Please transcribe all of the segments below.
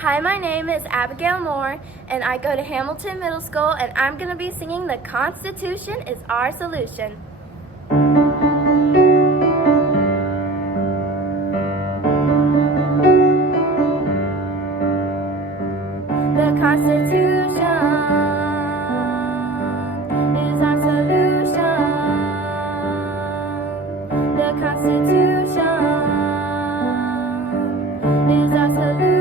Hi, my name is Abigail Moore, and I go to Hamilton Middle School, and I'm going to be singing The Constitution is Our Solution. The Constitution is our solution. The Constitution is our solution.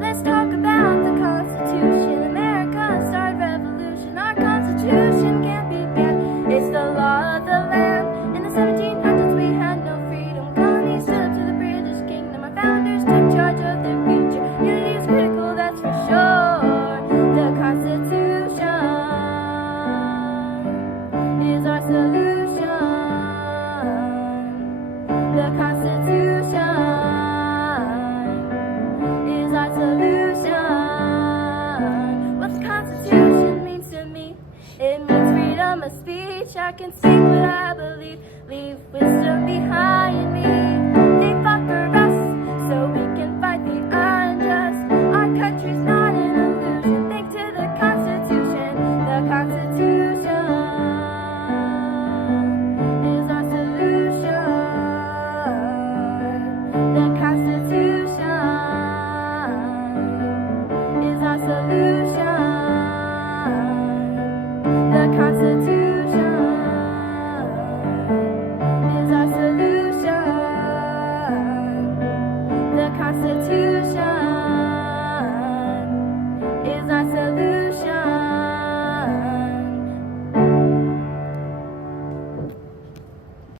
Let's talk about the Constitution. America started revolution. Our Constitution can't be banned. It's the law of the land. In the 1700s we had no freedom. Colonies stood up to the British kingdom. Our founders took charge of their future. Unity is critical, that's for sure. The Constitution is our solution. The Constitution is our solution. What the Constitution means to me, it means freedom of speech. I can speak what I believe, leave wisdom behind me.